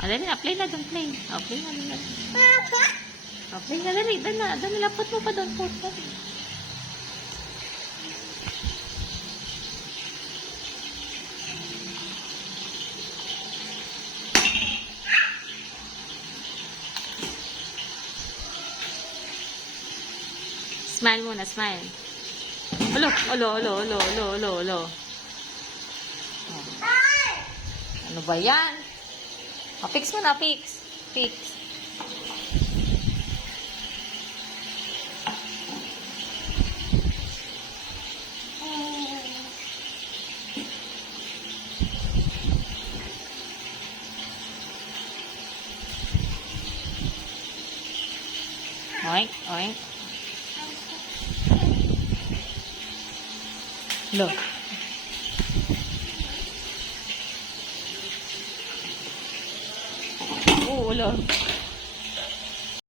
Dali, apply na doon, play. Apply na doon. Apply na, dali. Dali, lapot mo pa doon. Put. Smile muna, smile. Alo. Ano ba yan? Fix mo na, fix. Oink. Look. Ulo.